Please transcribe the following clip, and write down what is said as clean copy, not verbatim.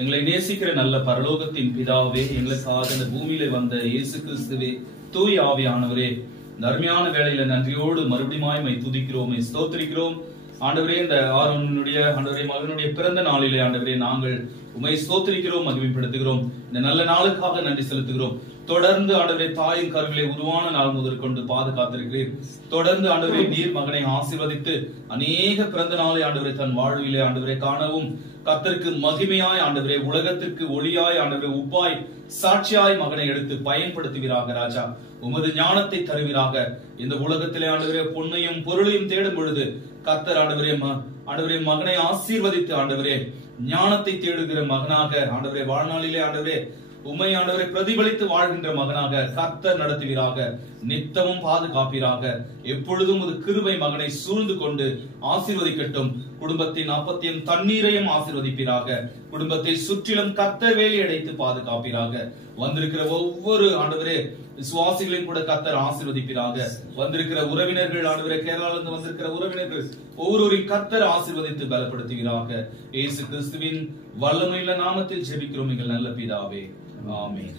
எங்களை நேசிக்கிற நல்ல பரலோகத்தின் பிதாவே, எங்களுக்காக இந்த பூமியில வந்த இயேசு கிறிஸ்துவே, தூய ஆவியானவரே, இந்த அருமையான வேளையில நன்றியோடு மறுபடியும் துதிக்கிறோம், ஸ்தோத்திரிக்கிறோம். ஆண்டவரே, இந்த ஆரோனுடைய ஆண்டவரே மகனுடைய பிறந்த நாளிலே ஆண்டவரே நாங்கள் உம்மை ஸ்தோத்திரிக்கிறோம், மகிமைப்படுத்துகிறோம். இந்த நல்ல நாளுக்காக நன்றி செலுத்துகிறோம். தொடர்ந்து ஆண்டவரே தாயின் கருவிலே உருவான நாள் முதற்கொண்டு பாதுகாத்திருக்கிறீர். தொடர்ந்து ஆண்டவரே நீர் மகனை ஆசீர்வதித்து அநேக பிறந்த நாளை ஆண்டவரே தன் வாழ்விலே ஆண்டவரே காணவும், கர்த்தருக்கு மகிமையாய் ஆண்டவரே, உலகத்திற்கு ஒளியாய் ஆண்டவரே, உப்பாய் சாட்சியாய் மகனை எடுத்து பயன்படுத்துவீராக ராஜா. உமது ஞானத்தை தருவீராக. இந்த உலகத்திலே ஆண்டவரே பொன்னையும் பொருளையும் தேடும் பொழுது கர்த்தர் ஆண்டவரே மகனை ஆசீர்வதித்து ஆண்டவரே ஞானத்தை தேடுகிற மகனாக ஆண்டவரே வாழ்நாளிலே ஆண்டவரே உம்மை ஆண்டவரை பிரதிபலித்து வாழ்கின்ற மகனாக கர்த்தர் நடத்துவீராக. நித்தமும் பாதுகாப்பீராக. எப்பொழுதும் ஒரு கிருபை மகனை சூழ்ந்து கொண்டு ஆசீர்வதிக்கட்டும். குடும்பத்தின் அப்பத்தையும் தண்ணீரையும் ஆசீர்வதிப்பீராக. குடும்பத்தை சுற்றிலும் கர்த்தர் வேலி அடைத்து பாதுகாப்பீராக. வந்திருக்கிற ஒவ்வொரு ஆண்டவரே விசுவாசிகளையும் கூட கர்த்தர் ஆசீர்வதிப்பீராக. வந்திருக்கிற உறவினர்கள் ஆண்டவரே, கேரளாவிலிருந்து வந்திருக்கிற உறவினர்கள் ஒவ்வொருவரையும் கர்த்தர் ஆசீர்வதித்து பலப்படுத்துவீராக. இயேசு கிறிஸ்துவின் வல்லமையுள்ள நாமத்தில் ஜெபிக்கிறோம் எங்கள் நல்ல பிதாவே. ஆமென்.